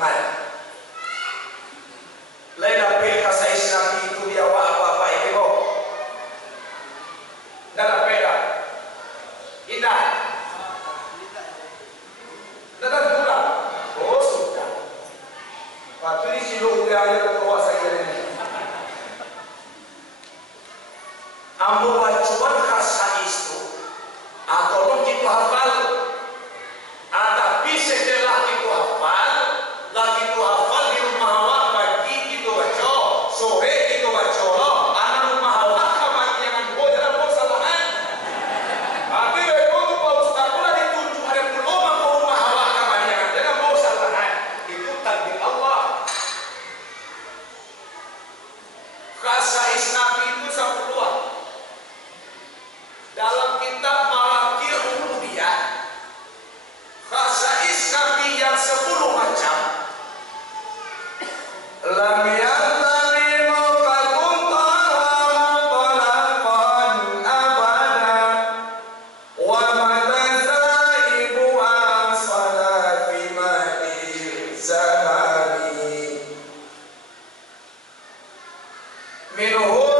Muhammad. Lain apa kasih Nabi itu dia apa-apa itu kok. Dalam beda. Indah. Dalam pula. Oh sudah. Waktu ini silu udah keluar saya ini. Ambo wajuan kasih itu. Atau kita hafal. Tapi setelah kita hafal, lagi kita hafal di rumah awak pagi kita baca, sore kita baca. Anak rumah awak kapan jangan boleh dalam kesalahan. Tapi kalau Pak Ustaz pula ditunjuk ada peluang ke rumah awak kapan jangan dalam kesalahan. Itu takdir Allah. Khasais Nabi itu 10. Dalam kitab Malakil Uluhiyah, khasais Nabi yang 10 macam. Lam yantani mawqatun talaqan abada wa madasaibu asala fi madil zamani minhum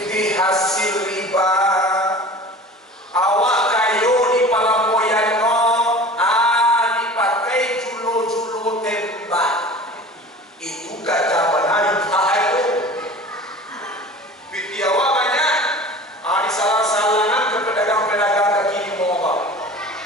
Piti hasil riba awak kayo di palamboyan ko dipakai julo-julo tembak itu gajah benar itu piti awak banyak disalah-salahan ke pedagang-pedagang kaki lima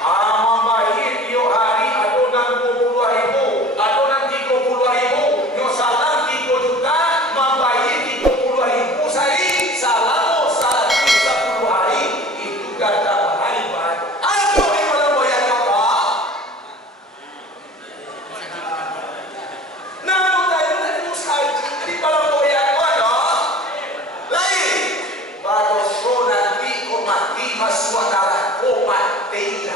mambayi tiap hari adonan 20.000 adonan 30.000 nyo salam 3 juta mambayi 30.000 sehari salam salat 10 hari itu gajah hari baik aduh di malam boyan kau namun tadi saja di malam boyan kau lain baru so nanti kau mati masuk darah kau mati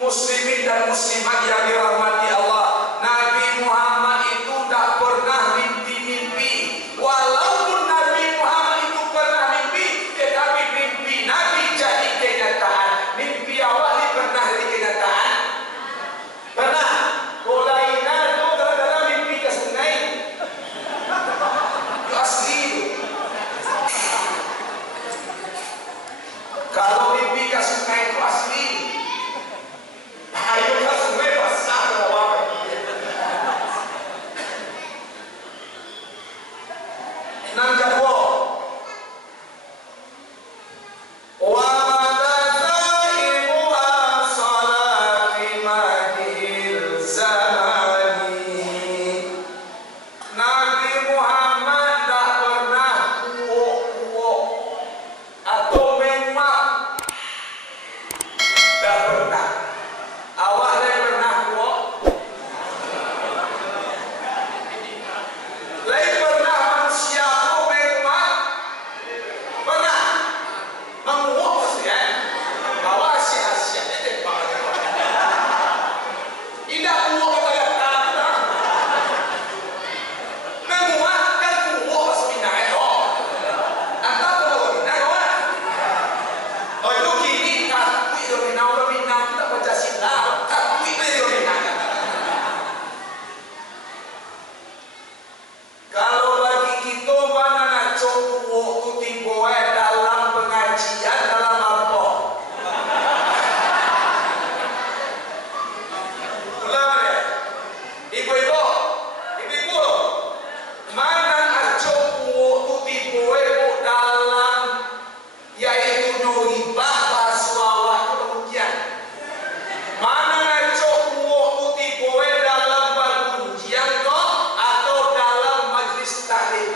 muslimin dan muslimat yang dirahmati Allah, Nabi Muhammad itu tidak pernah mimpi-mimpi. Walaupun Nabi Muhammad itu pernah mimpi, tetapi mimpi Nabi jadi kenyataan. Mimpi awak ini pernah jadi kenyataan? Pernah? Kolaina itu dalam mimpi ke sungai. Itu asli itu. Kalau mimpi ke sungai itu asli. Ayo kita semua basah bawah lagi. Nang jadwo. Wa madaimu as-salati madil zamani. Nabi Muhammad tak pernah kuok-kuok atau memang tak pernah. Awak dah pernah kuok? Lain pernah manusia aku memang pernah menguok pasti kan? Awak asyik-asyik tembak. Tidak kuok kata tak. Menguak kan kuok pas pindah itu. Anda tahu pindah kawan? Oh itu kini takui domina kita Pancasila. Kalau bagi kita mana nak cowok tu timbul dalam pengajian dalam apa? Ulang ya, ibu-ibu, mana nak cowok tu timbul dalam yaitu nyuribah bahasa awak tu demikian. Mana nak cowok tu timbul dalam pengajian kau atau dalam majlis taklim?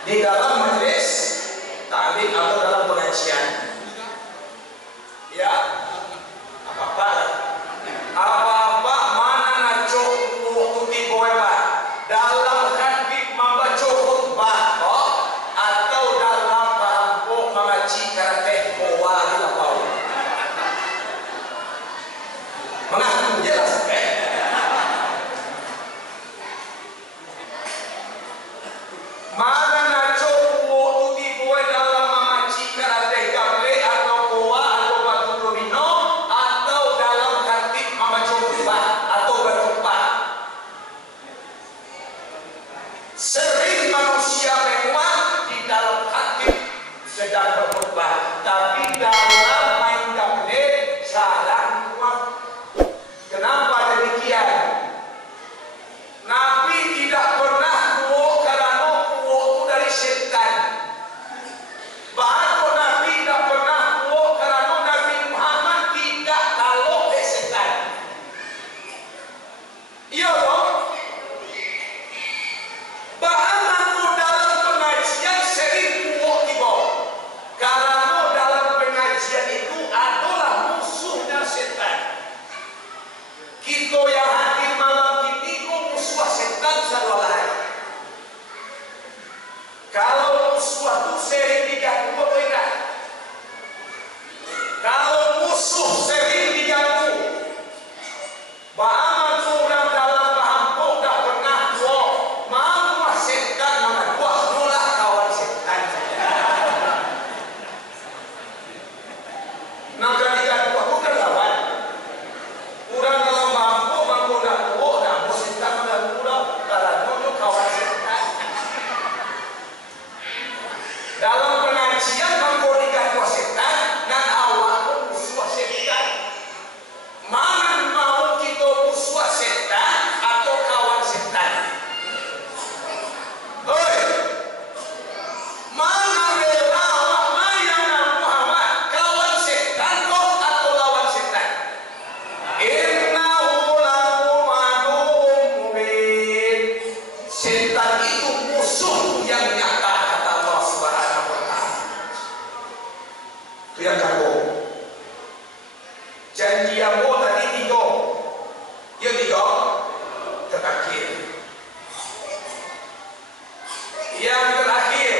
Di dalam majlis taklim atau dalam pengajian? Ya, apa-apa mana nak cowok tu timbul dalam khatib membaca khutbah atau dalam bangkok mengaji karate kowa di lapau. Mengaku jelas mana nak cowok tu timbul dalam mengaji karate gamle musuh itu sering diganggu apa enggak? Kalau musuh sering diganggu, bahaman orang dalam bahan tidak pernah tua, mau setan mana kuah nulah kawan setan. Maka diganggu aku kan lawan. Orang dalam bahan bangku dah tua, dah mau setan mana kulah, kalau dulu kawan setan. Dalam pengajian bangku diganggu setan, dan awak pun musuh setan. Mana mau kita musuh setan atau kawan setan? Oi, mana rela awak mayang Muhammad kawan setan kau atau lawan setan? Innahu lakum aduwwum mubin. Setan itu musuh yang nyata kata Allah Subhanahu wa taala. Yang kedua, janji yang tadi tiga, yang tiga terakhir. Yang terakhir,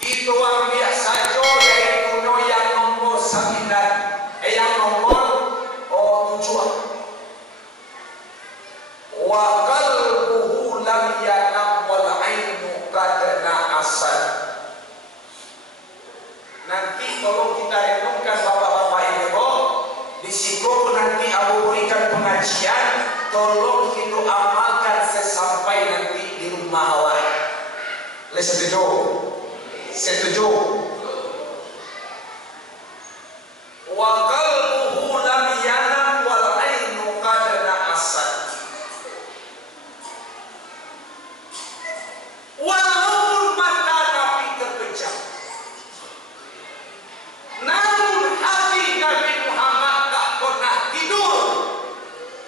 kita ambil saja yaitu yang nomor 9, yang nomor 7. Wa qalbuhu lam yanam wal ainu qad na'asad. Nanti tolong kita renungkan bapak-bapak ibu, di situ nanti aku berikan pengajian, tolong kita amalkan sesampai nanti di rumah awak. Setuju? Setuju? Wa qalbuhu lam yanam wal ainu qad na'asad. Walaupun mata Nabi terpejam, namun hati Nabi Muhammad tak pernah tidur.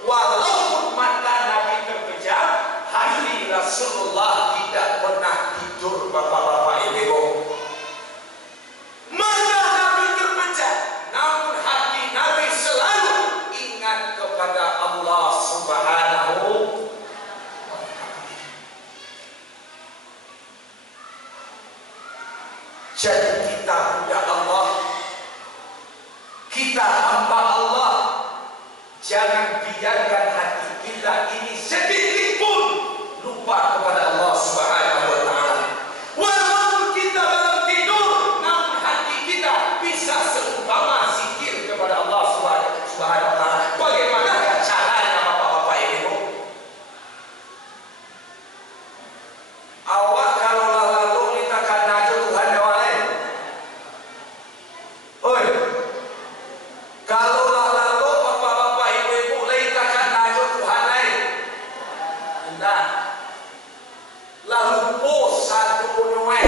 Walaupun mata Nabi terpejam, hati Rasulullah tidak pernah tidur, bapak-bapak ibu. Mata Nabi terpejam, namun hati Nabi selalu ingat kepada Allah Subhanahu. Jadi kita budak Allah, kita hamba Allah, jangan biarkan hati kita ini sedikit pun lupa kepada Allah Subhanahu wa taala. Walaupun kita dalam tidur, namun hati kita bisa seumpama zikir kepada Allah Subhanahu wa taala. Bagaimana caranya bapak-bapak ibu? Awak kalau lalu ditakan aja Tuhan yang lain. Oi, kalau lalu bapak-bapak ibu-ibu letakkan aja Tuhan lain. Enggak. Lalu pos satu nuai.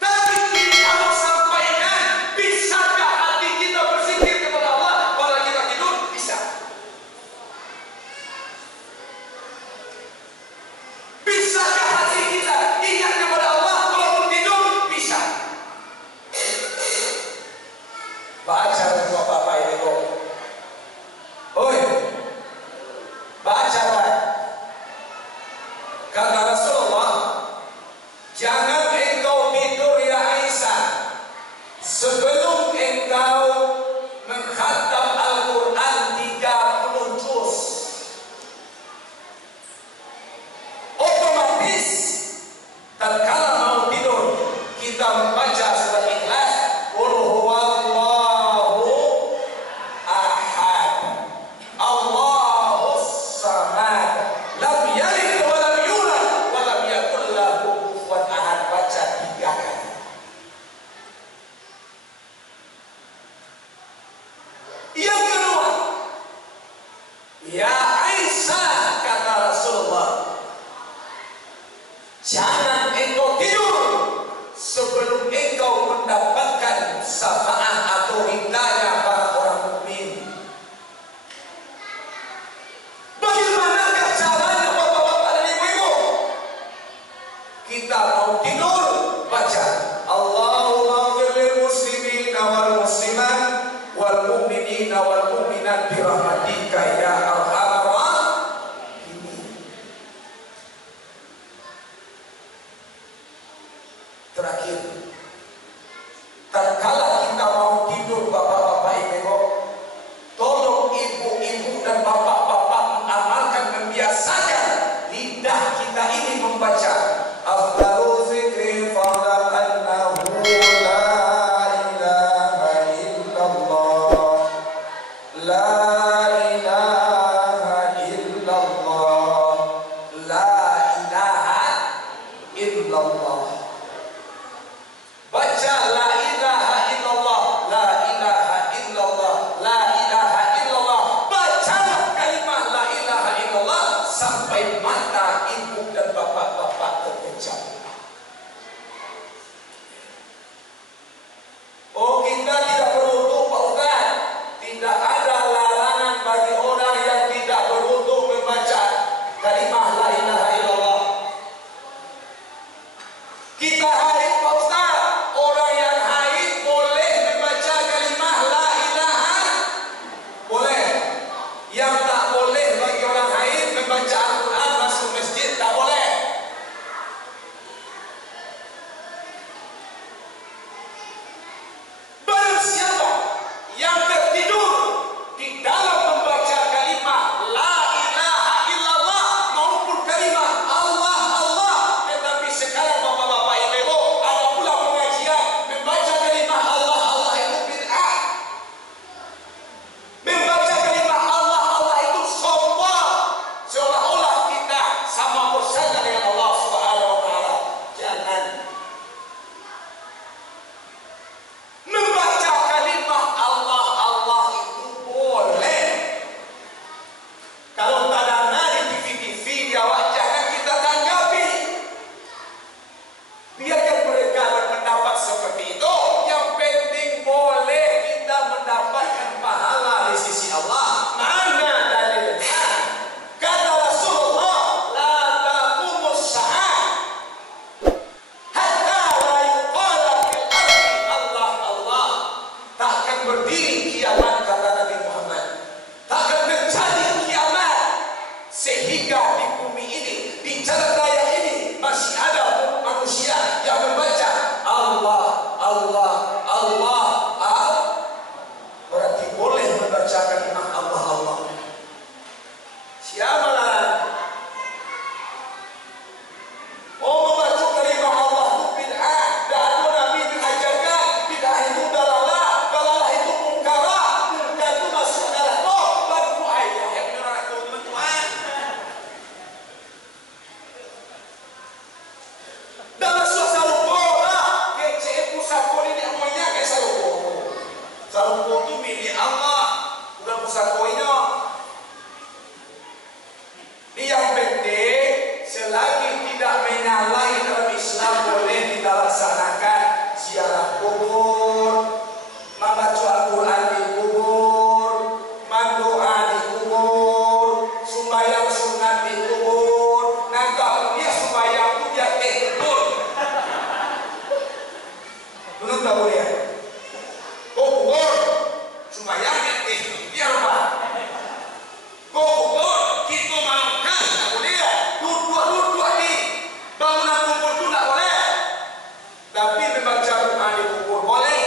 Tapi kita mau sampaikan, bisakah hati kita berzikir kepada Allah pada kita tidur? Bisa. Bisakah hati kita ingat kepada Allah walaupun tidur? Bisa. Baca bapak-bapak ibu. Oi, baca Pak. Kata Rasulullah, jangan engkau tidur ya Aisyah sebelum engkau mengkhatam Al-Quran 30 juz. Otomatis tatkala mau tidur kita membaca surat Ikhlas, qul huwallahu ahad, Allahus samad, lam yalid wa lam yulad wa lam yakul lahu kufuwan ahad. Baca 3 kali. Yang kedua, ya Aisyah, kata Rasulullah, jangan engkau tidur sebelum engkau mendapatkan syafaat atau hidayah para orang mukmin. Bagaimanakah caranya bapak-bapak dan ibu-ibu? Kita mau tidur, baca Allahumma ighfir lil muslimina wal muslimat wal mu'minina wal mu'minat bi rahmatika ya arhamar rahimin. Terakhir, tatkala kita mau tidur bapak-bapak ibu, tolong ibu-ibu dan bapak-bapak mengamalkan, membiasakan lidah kita ini membaca afdalu zikri fa'lakannahu la ilaha illallah, la ilaha illallah, la ilaha illallah. Baca la ilaha illallah, la ilaha illallah, la ilaha illallah. Baca kalimat la ilaha illallah sampai mata ibu dan bapak-bapak terpejam. Oh, kita tidak berwudu, Pak Ustaz. Tidak ada larangan bagi orang yang tidak berwudu membaca kalimat la ilaha illallah. Kita haid, Pak Ustaz. Orang yang haid boleh membaca kalimah la ilaha, boleh. Yang tak boleh bagi orang haid membaca Al-Quran masuk masjid, tak boleh. Barang siapa yang tertidur di dalam membaca kalimah la ilaha illallah maupun kalimah Allah Allah, tetapi sekarang bapak-bapak ibu ada pula pengajian membaca kalimah Allah Allah itu bid'ah. Membaca kalimah Allah Allah itu sombong, seolah-olah kita sama bersama dengan Allah Subhanahu wa taala. Jangan. Membaca kalimah Allah Allah itu boleh. Kalau tak ada nari TV-TV di awak, jangan kita tanggapi. Biarkan mereka berpendapat seperti itu. Yang penting boleh kita mendapatkan pahala di sisi Allah. Mana dalilnya? Kata Rasulullah, la taqumus sa'ah hatta la yuqala fil ardi Allah Allah. Takkan berdiri kiamat, kata Nabi Muhammad. Takkan terjadi kiamat sehingga di bumi ini, di jalan raya ini masih ada manusia yang membaca Allah Allah Allah Allah. Berarti boleh membaca kalimat Allah Allah. Siapa larang? Oh, membaca kalimat Allah itu bid'ah. Dan Nabi mengajarkan bid'ah itu dalalah, dalalah itu mungkarah, mungkar itu masuk dalam bantu ayah yang menyerah ke Tuhan. Dalam suasana bola, kece pusako ini namanya kayak saluko. Saluko itu milik Allah, bukan pusako ini. Yang penting selagi tidak menyalahi dalam Islam boleh kita laksanakan ziarah kubur, membaca Al-Quran di kubur, mendoa di kubur, sembahyang sunat di kubur. Nah kalau dia sembahyang itu dia kubur. Belum tahu ya? Oh kubur, sembahyang dia apa? Kubur kita makan tak boleh. Duduk-duduk di bangunan kubur itu tak boleh. Tapi membaca Al-Quran di kubur boleh.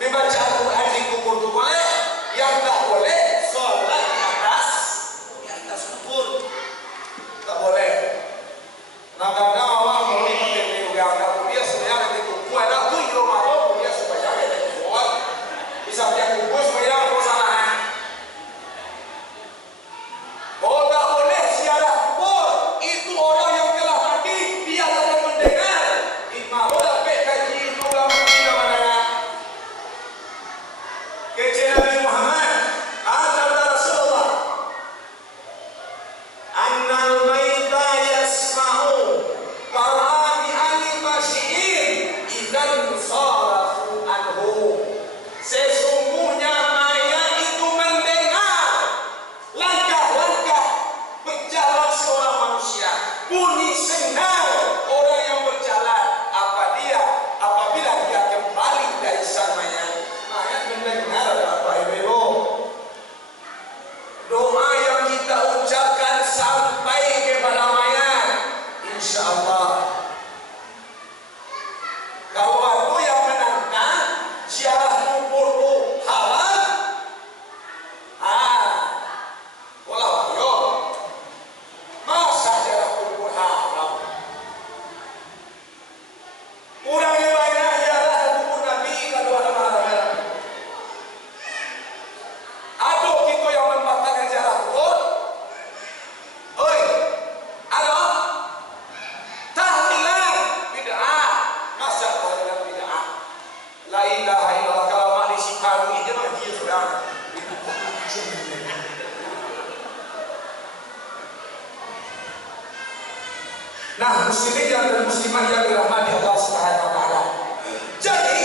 Membaca Al-Quran di kubur itu boleh. Yang tak boleh solat di atas kubur. Tak boleh. Kadang-kadang orang mau ikut juga kalau dia sebenarnya di kubur ada tu hero malu dia supaya ada di kubur. Bisa dia kubur supaya ada kesalahan. Oh, tak boleh ziarah kubur. Itu orang yang telah mati, dia tidak mendengar. Imam boleh kaji itu dalam kita mana? Kecil Nabi Muhammad, ada Rasulullah. Annal maita yasma'u qara'i ali masyi'in idan sarafu anhu. Sesungguhnya mayat itu mendengar langkah-langkah berjalan seorang manusia, bunyi sendal orang yang berjalan. Apabila dia kembali dari sang mayat, mayat mendengar Bapak Ibu. Doa yang kita ucapkan sampai kepada mayat, insya Allah jamaah muslimin dan muslimat yang dirahmati Allah Subhanahu wa taala. Jadi,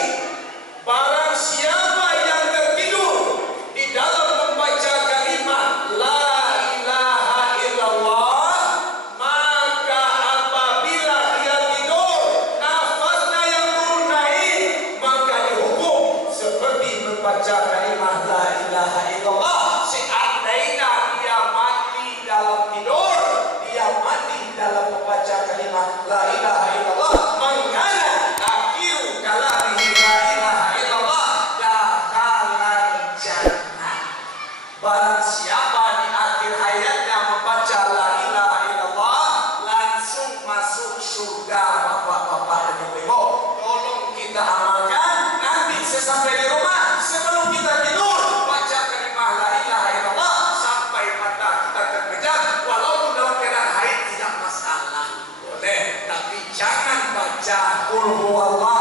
barang siapa yang tertidur di dalam membaca kalimat la ilaha illallah, maka apabila dia tidur nafasnya yang turun naik, maka dihukum seperti membaca kalimat la ilaha illallah. Seandainya dia mati dalam tidur, dia mati dalam membaca kalimat la ilaha illallah, maka akhiru kalamihi la ilaha illallah dakhalan jannah. Barang siapa di akhir hayatnya membaca la ilaha illallah, langsung masuk surga. Bapak-bapak dan ibu-ibu, tolong kita amalkan. Nanti sesampai di rumah, sebelum kita tidur, baca kalimat la ilaha illallah sampai mata kita terpejam. Walaupun dalam keadaan haid tidak masalah, boleh, tapi jangan baca qul huwallahu